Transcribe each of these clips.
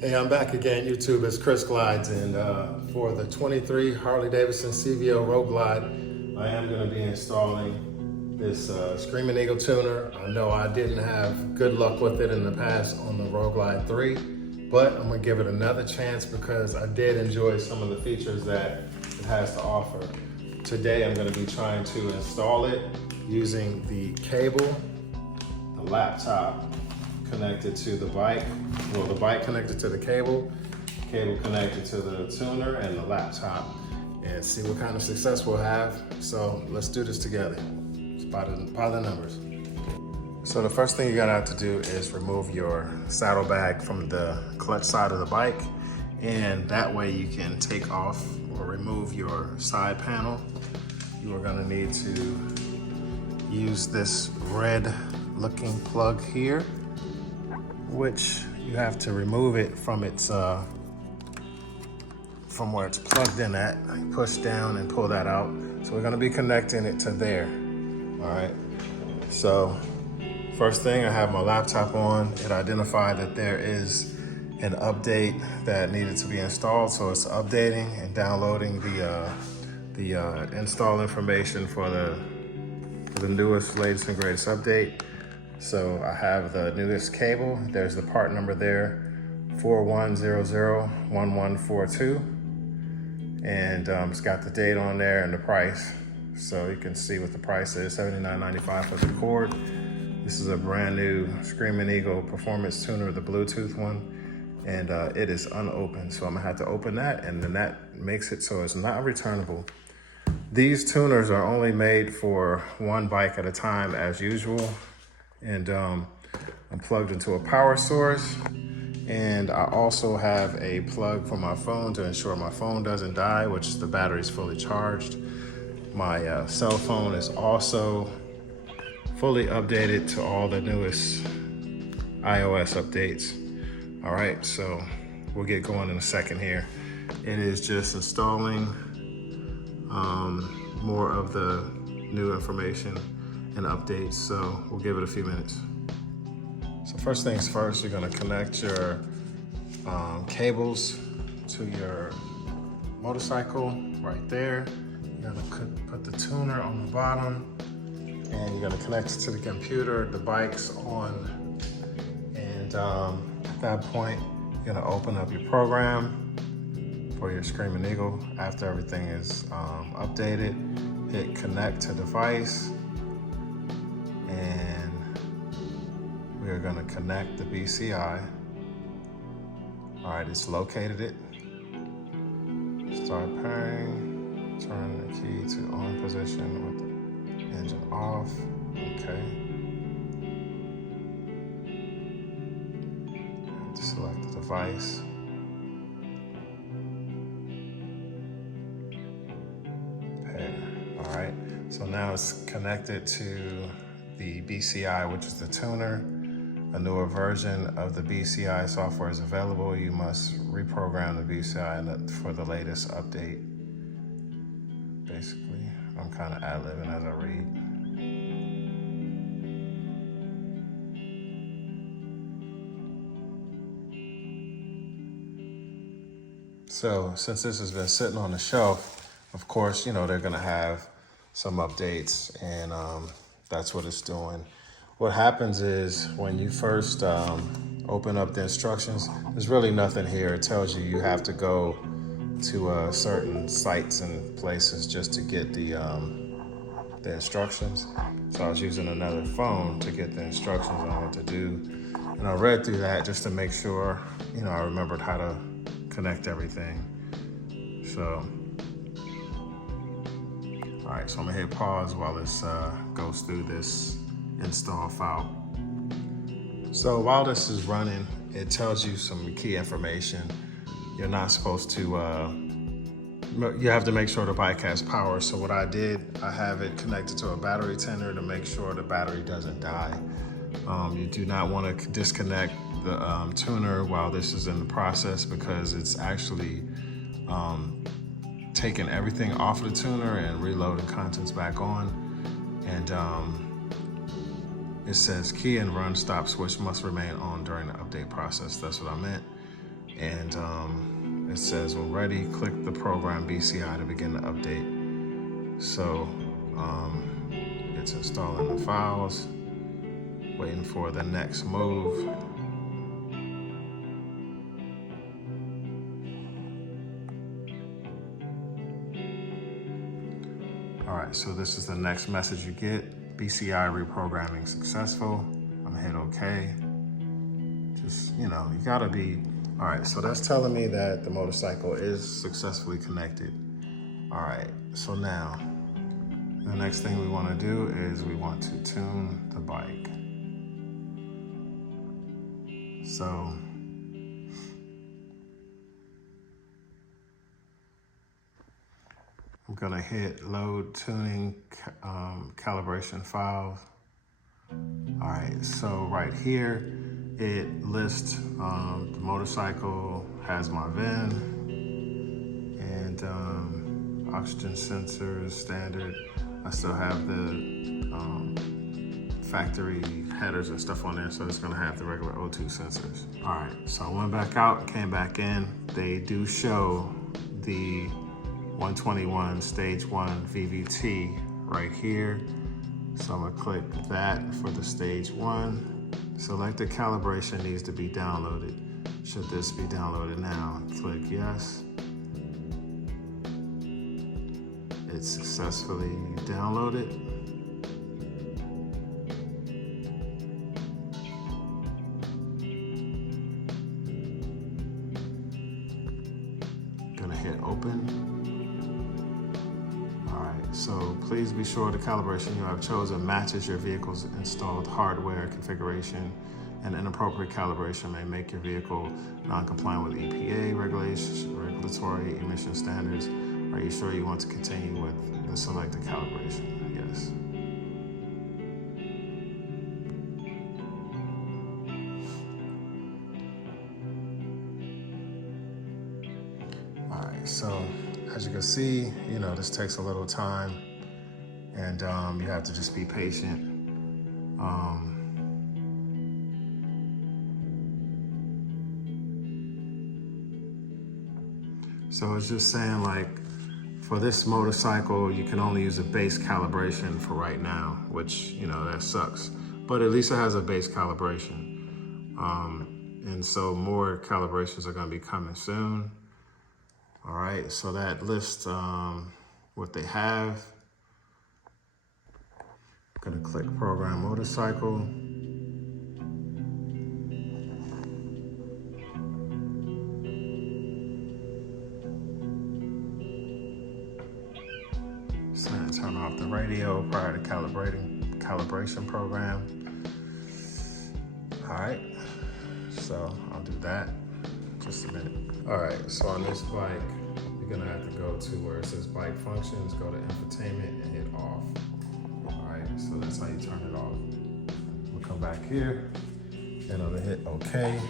Hey, I'm back again, YouTube. It's Chris Glides, and for the 23 Harley-Davidson CVO Road Glide, I am going to be installing this Screamin Eagle tuner. I know I didn't have good luck with it in the past on the Road Glide 3, but I'm going to give it another chance because I did enjoy some of the features that it has to offer. Today, I'm going to be trying to install it using the cable, the laptop connected to the bike, well, the bike connected to the cable connected to the tuner and the laptop, and see what kind of success we'll have. So let's do this together. It's by the numbers. So the first thing you're gonna have to do is remove your saddlebag from the clutch side of the bike, and that way you can take off or remove your side panel. You are gonna need to use this red looking plug here, which you have to remove it from its from where it's plugged in at. Push down and pull that out. So we're gonna be connecting it to there. All right. So first thing, I have my laptop on. It identified that there is an update that needed to be installed. So it's updating and downloading the install information for the newest, latest and greatest update. So I have the newest cable. There's the part number there, 41001142. And it's got the date on there and the price. So you can see what the price is, $79.95 for the cord. This is a brand new Screamin Eagle performance tuner, the Bluetooth one. And it is unopened. So I'm gonna have to open that, and then that makes it so it's not returnable. These tuners are only made for one bike at a time as usual. And I'm plugged into a power source, and I also have a plug for my phone to ensure my phone doesn't die, which the battery's fully charged. My cell phone is also fully updated to all the newest iOS updates. All right, so we'll get going in a second here. It is just installing more of the new information and updates, so we'll give it a few minutes. So first things first, you're gonna connect your cables to your motorcycle right there. You're gonna put the tuner on the bottom, and you're gonna connect it to the computer. The bike's on, and at that point, you're gonna open up your program for your Screamin Eagle. After everything is updated, hit connect to device, and we're gonna connect the BCI. All right, it's located it. Start pairing, turn the key to on position with the engine off, okay. And select the device. Pair, all right. So now it's connected to the BCI, which is the tuner. A newer version of the BCI software is available. You must reprogram the BCI for the latest update. Basically, I'm kind of ad-libbing as I read. So since this has been sitting on the shelf, of course, you know, they're gonna have some updates, and that's what it's doing. What happens is when you first open up the instructions, there's really nothing here. It tells you you have to go to certain sites and places just to get the instructions. So I was using another phone to get the instructions on what to do. And I read through that just to make sure, you know, I remembered how to connect everything. So, all right, so I'm gonna hit pause while this goes through this install file. So while this is running, it tells you some key information. You're not supposed to, you have to make sure the bike has power. So what I did, I have it connected to a battery tender to make sure the battery doesn't die. You do not want to disconnect the tuner while this is in the process, because it's actually taking everything off of the tuner and reloading contents back on. And it says key and run stop switch must remain on during the update process. That's what I meant. And it says when ready, click the program BCI to begin the update. So it's installing the files, waiting for the next move. All right, so this is the next message you get. BCI reprogramming successful. I'm gonna hit OK. Just, you know, you gotta be, all right, so that's telling me that the motorcycle is successfully connected. All right, so now, the next thing we wanna do is we want to tune the bike. So, I'm gonna hit load tuning calibration file. All right, so right here, it lists the motorcycle has my VIN and oxygen sensors, standard. I still have the factory headers and stuff on there, so it's gonna have the regular O2 sensors. All right, so I went back out, came back in. They do show the 121 stage 1 VVT right here. So I'm gonna click that for the stage 1. Selected calibration needs to be downloaded. Should this be downloaded now? Click yes. It's successfully downloaded. Gonna hit open. So please be sure the calibration you have chosen matches your vehicle's installed hardware configuration. An inappropriate calibration may make your vehicle non-compliant with EPA regulatory emission standards. Are you sure you want to continue with the selected calibration? Yes. All right, so as you can see, you know, this takes a little time and you have to just be patient. So it's just saying like, for this motorcycle, you can only use a base calibration for right now, which, you know, that sucks. But at least it has a base calibration. And so more calibrations are gonna be coming soon. All right, so that lists what they have. I'm gonna click program motorcycle. So I'm gonna turn off the radio prior to calibration program. All right, so I'll do that. Just a minute. All right, so on this bike, you're gonna have to go to where it says bike functions, go to infotainment and hit off. All right, so that's how you turn it off. We'll come back here and I'm gonna hit OK.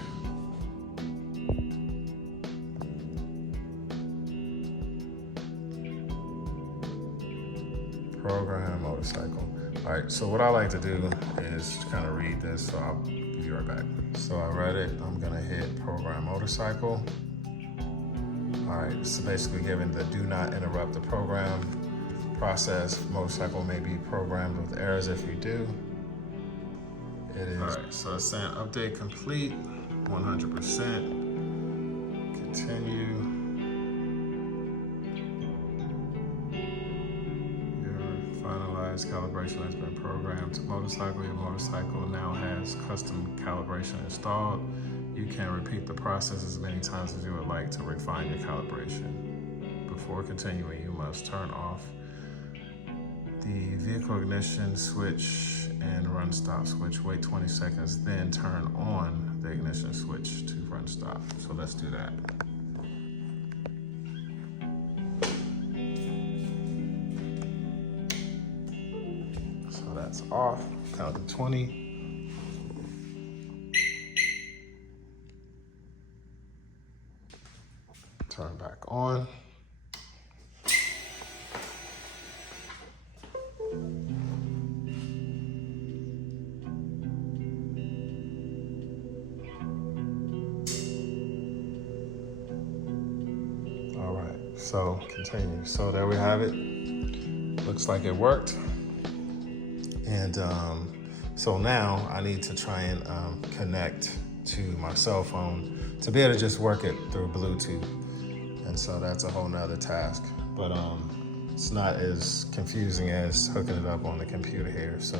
Program motorcycle. All right, so what I like to do is kind of read this, so I'll be right back. So I read it, I'm gonna hit program motorcycle. All right, so basically giving the do not interrupt the program process. Motorcycle may be programmed with errors if you do. It is. All right, so it's saying update complete, 100%. Continue. Calibration has been programmed to motorcycle. Your motorcycle now has custom calibration installed. You can repeat the process as many times as you would like to refine your calibration. Before continuing, you must turn off the vehicle ignition switch and run stop switch. Wait 20 seconds, then turn on the ignition switch to run stop. So let's do that. That's off, count to 20. Turn back on. So continue. So there we have it. Looks like it worked. And so now I need to try and connect to my cell phone to be able to just work it through Bluetooth. And so that's a whole nother task. But it's not as confusing as hooking it up on the computer here. So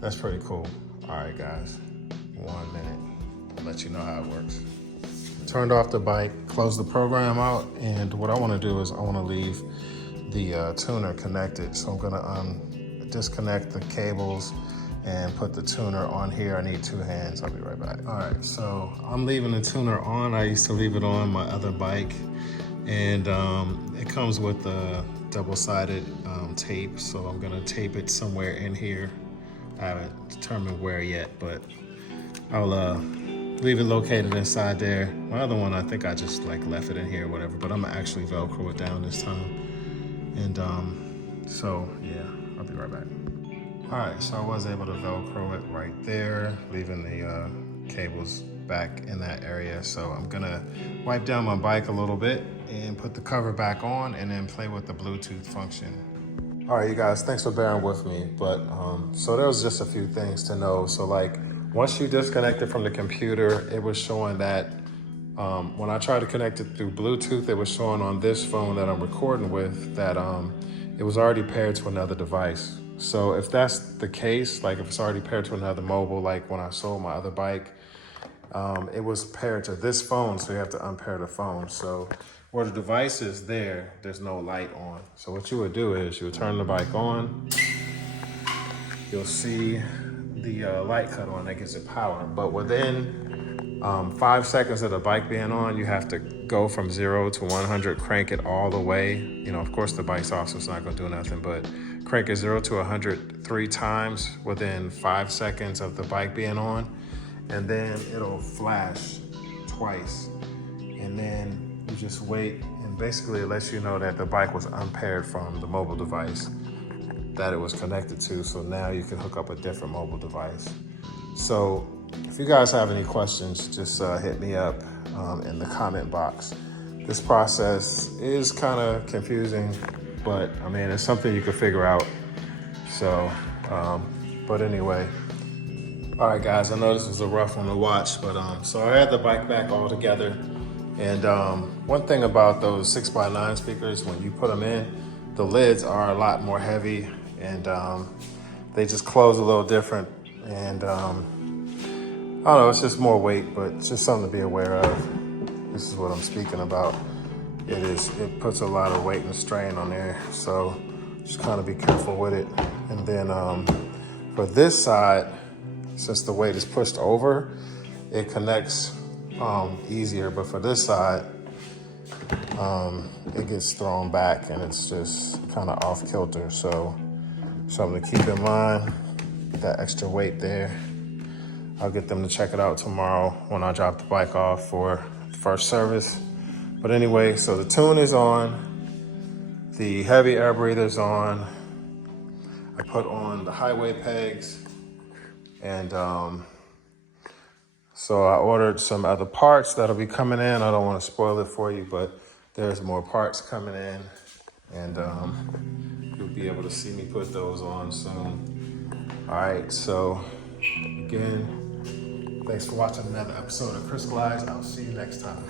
that's pretty cool. All right, guys, 1 minute. I'll let you know how it works. Turned off the bike, closed the program out, and what I want to do is I want to leave the tuner connected. So I'm going to disconnect the cables and put the tuner on here. I need 2 hands. I'll be right back. All right, so I'm leaving the tuner on. I used to leave it on my other bike, and it comes with a double-sided tape. So I'm going to tape it somewhere in here. I haven't determined where yet, but I'll leave it located inside there. My other one, I think I just like left it in here or whatever, but I'm gonna actually Velcro it down this time. And so yeah, I'll be right back. All right, so I was able to Velcro it right there, leaving the cables back in that area. So I'm gonna wipe down my bike a little bit and put the cover back on and then play with the Bluetooth function. All right, you guys, thanks for bearing with me. But so there was just a few things to know. So like, once you disconnect it from the computer, it was showing that when I tried to connect it through Bluetooth, it was showing on this phone that I'm recording with that it was already paired to another device. So if that's the case, like if it's already paired to another mobile, like when I sold my other bike, it was paired to this phone, so you have to unpair the phone. So where the device is there, there's no light on. So what you would do is you would turn the bike on, you'll see the light cut on, that gives it power. But within 5 seconds of the bike being on, you have to go from 0 to 100, crank it all the way. You know, of course the bike's off, so it's not gonna do nothing, but crank it 0 to 100 3 times within 5 seconds of the bike being on. And then it'll flash twice. And then you just wait, and basically it lets you know that the bike was unpaired from the mobile device that it was connected to. So now you can hook up a different mobile device. So if you guys have any questions, just hit me up in the comment box. This process is kind of confusing, but I mean, it's something you can figure out. So, but anyway, all right guys, I know this was a rough one to watch, but so I had the bike back all together. And one thing about those 6x9 speakers, when you put them in, the lids are a lot more heavy, and they just close a little different. And I don't know, it's just more weight, but it's just something to be aware of. This is what I'm speaking about. It puts a lot of weight and strain on there, so just kind of be careful with it. And then for this side, since the weight is pushed over, it connects easier, but for this side, it gets thrown back and it's just kind of off kilter. So something to keep in mind, that extra weight there. I'll get them to check it out tomorrow when I drop the bike off for first service. But anyway, so the tune is on, the heavy air breather's on. I put on the highway pegs, and so I ordered some other parts that'll be coming in. I don't want to spoil it for you, but there's more parts coming in, and you'll be able to see me put those on soon. All right, so again, thanks for watching another episode of Chris Glides. I'll see you next time.